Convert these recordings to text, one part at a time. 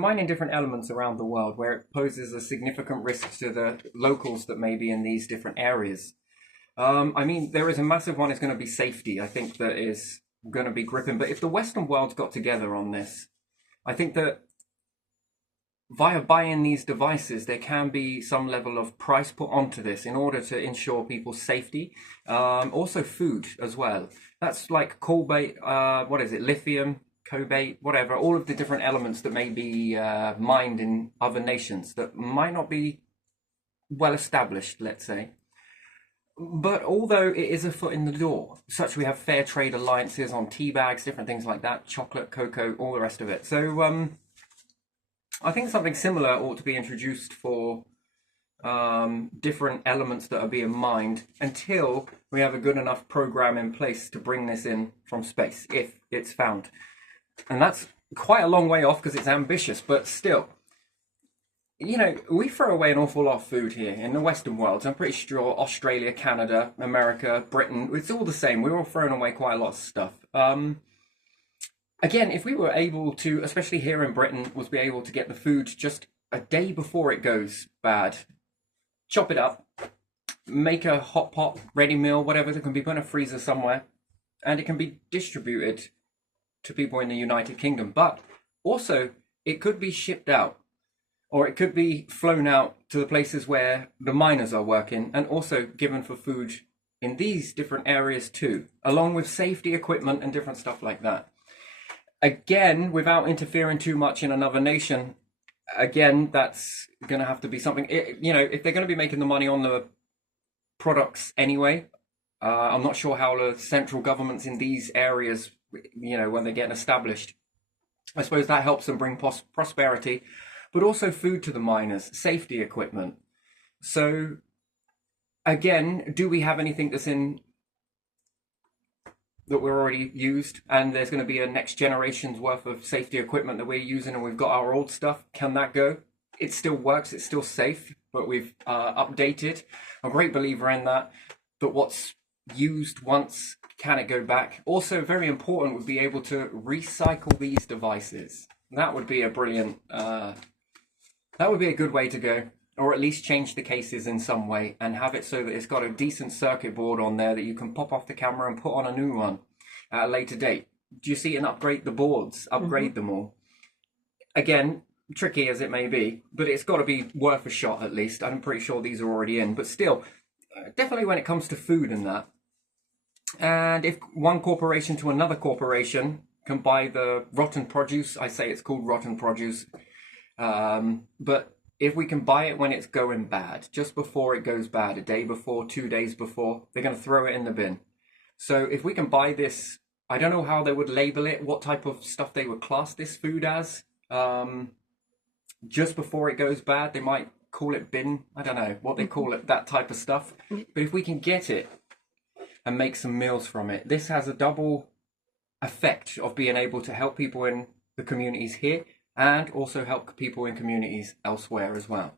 mining different elements around the world where it poses a significant risk to the locals that may be in these different areas. I mean, there is a massive one is going to be safety. I think that is going to be gripping. But if the Western world's got together on this, I think that via buying these devices, there can be some level of price put onto this in order to ensure people's safety. Also food as well. That's like cobalt, what is it, lithium, cobalt, whatever, all of the different elements that may be mined in other nations that might not be well established, let's say. But although it is a foot in the door, such we have fair trade alliances on tea bags, different things like that, chocolate, cocoa, all the rest of it. So I think something similar ought to be introduced for different elements that are being mined until we have a good enough program in place to bring this in from space, if it's found. And that's quite a long way off because it's ambitious, but still. You know, we throw away an awful lot of food here in the Western world. I'm pretty sure Australia, Canada, America, Britain, it's all the same. We're all throwing away quite a lot of stuff. Again, if we were able to, especially here in Britain, was be able to get the food just a day before it goes bad, chop it up, make a hot pot, ready meal, whatever that can be put in a freezer somewhere, and it can be distributed to people in the United Kingdom. But also, it could be shipped out, or it could be flown out to the places where the miners are working, and also given for food in these different areas too, along with safety equipment and different stuff like that. Again, without interfering too much in another nation, again, that's going to have to be something, you know, if they're going to be making the money on the products anyway, I'm not sure how the central governments in these areas, you know, when they're getting established, I suppose that helps them bring prosperity, but also food to the miners, safety equipment. So again, do we have anything that's in that we're already used, and there's going to be a next generation's worth of safety equipment that we're using, and we've got our old stuff? Can that go? It still works, it's still safe, but we've updated. I'm a great believer in that. But what's used once, can it go back? Also, very important would be able to recycle these devices. That would be a brilliant, that would be a good way to go. Or at least change the cases in some way and have it so that it's got a decent circuit board on there that you can pop off the camera and put on a new one at a later date. Do you see, and upgrade the boards, upgrade them all? Again, tricky as it may be, but it's got to be worth a shot at least. I'm pretty sure these are already in, but still, definitely when it comes to food and that. And if one corporation to another corporation can buy the rotten produce, I say it's called rotten produce, but if we can buy it when it's going bad, just before it goes bad, a day before, 2 days before, they're going to throw it in the bin. So if we can buy this, I don't know how they would label it, what type of stuff they would class this food as. Just before it goes bad, they might call it bin. I don't know what they call it, that type of stuff. But if we can get it and make some meals from it, this has a double effect of being able to help people in the communities here, and also help people in communities elsewhere as well.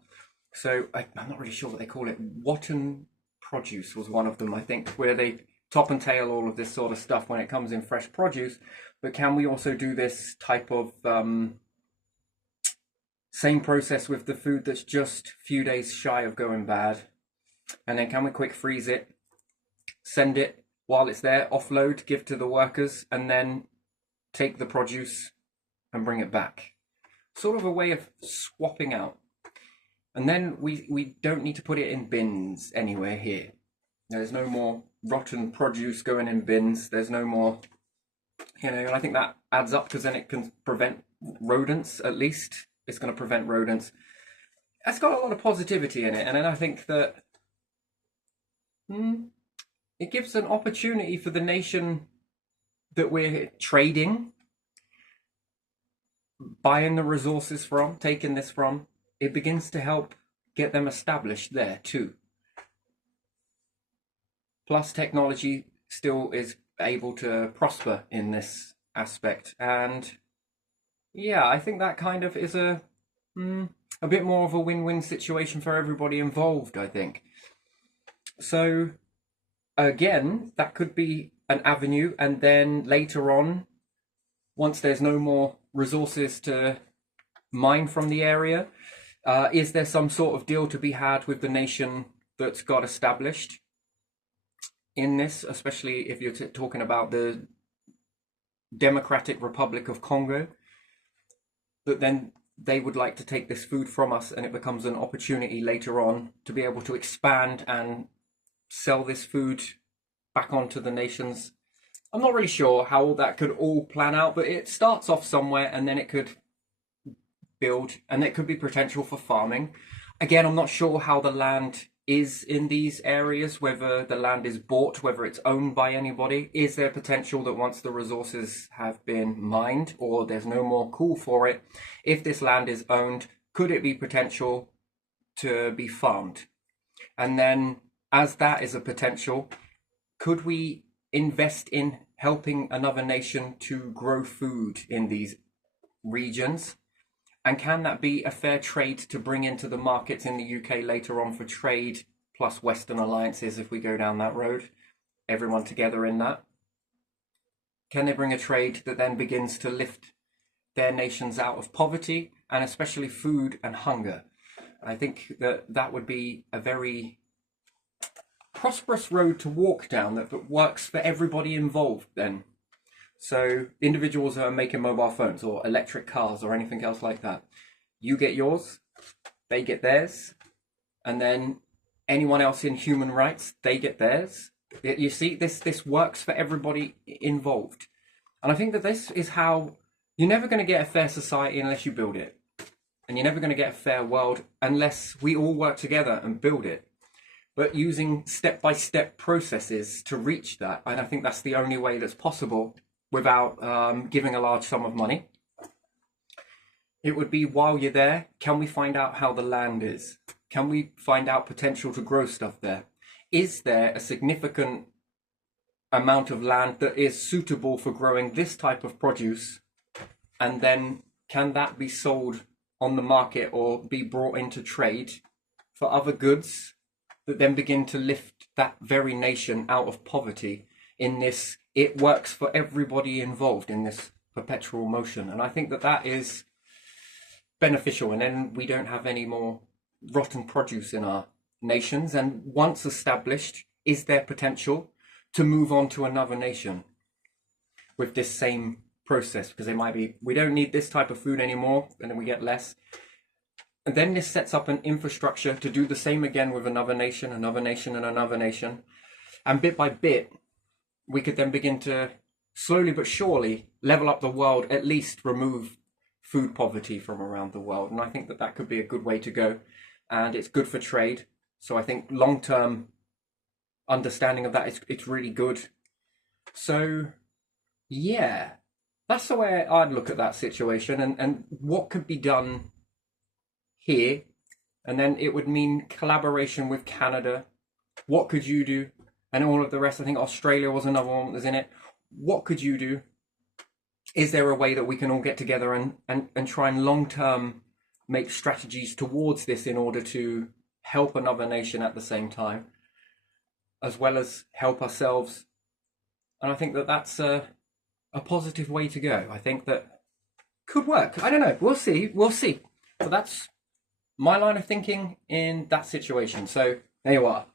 So I'm not really sure what they call it. Wotton produce was one of them, I think, where they top and tail all of this sort of stuff when it comes in fresh produce. But can we also do this type of same process with the food that's just a few days shy of going bad? And then can we quick freeze it, send it while it's there, offload, give to the workers, and then take the produce and bring it back? Sort of a way of swapping out. And then we don't need to put it in bins anywhere here. There's no more rotten produce going in bins. There's no more, you know, and I think that adds up because then it can prevent rodents, at least. It's going to prevent rodents. It's got a lot of positivity in it. And then I think that it gives an opportunity for the nation that we're trading, buying the resources from, taking this from, it begins to help get them established there too. Plus, technology still is able to prosper in this aspect. And yeah, I think that kind of is a bit more of a win-win situation for everybody involved, I think. So again, that could be an avenue, and then later on, once there's no more resources to mine from the area? Is there some sort of deal to be had with the nation that's got established in this, especially if you're talking about the Democratic Republic of Congo, that then they would like to take this food from us, and it becomes an opportunity later on to be able to expand and sell this food back onto the nations. I'm not really sure how that could all plan out, but it starts off somewhere and then it could build, and it could be potential for farming. Again, I'm not sure how the land is in these areas, whether the land is bought, whether it's owned by anybody. Is there potential that once the resources have been mined or there's no more call for it, if this land is owned, could it be potential to be farmed? And then as that is a potential, could we invest in helping another nation to grow food in these regions? And can that be a fair trade to bring into the markets in the UK later on for trade plus Western alliances if we go down that road? Everyone together in that. Can they bring a trade that then begins to lift their nations out of poverty and especially food and hunger? I think that that would be a very prosperous road to walk down that works for everybody involved then. So individuals who are making mobile phones or electric cars or anything else like that, you get yours, they get theirs, and then anyone else in human rights, they get theirs. You see, this works for everybody involved. And I think that this is how you're never going to get a fair society unless you build it. And you're never going to get a fair world unless we all work together and build it. But using step-by-step processes to reach that, and I think that's the only way that's possible without giving a large sum of money. It would be, while you're there, can we find out how the land is? Can we find out potential to grow stuff there? Is there a significant amount of land that is suitable for growing this type of produce? And then can that be sold on the market or be brought into trade for other goods that then begin to lift that very nation out of poverty in this? It works for everybody involved in this perpetual motion. And I think that that is beneficial. And then we don't have any more rotten produce in our nations. And once established, is there potential to move on to another nation with this same process? Because they might be, we don't need this type of food anymore, and then we get less. And then this sets up an infrastructure to do the same again with another nation, and another nation. And bit by bit, we could then begin to slowly but surely level up the world, at least remove food poverty from around the world. And I think that that could be a good way to go. And it's good for trade. So I think long-term understanding of that, it's really good. So, yeah, that's the way I'd look at that situation and what could be done here. And then it would mean collaboration with Canada. What could you do? And all of the rest. I think Australia was another one that was in it. What could you do? Is there a way that we can all get together and try and long-term make strategies towards this in order to help another nation at the same time, as well as help ourselves? And I think that that's a positive way to go. I think that could work. I don't know. We'll see. But that's my line of thinking in that situation. So there you are.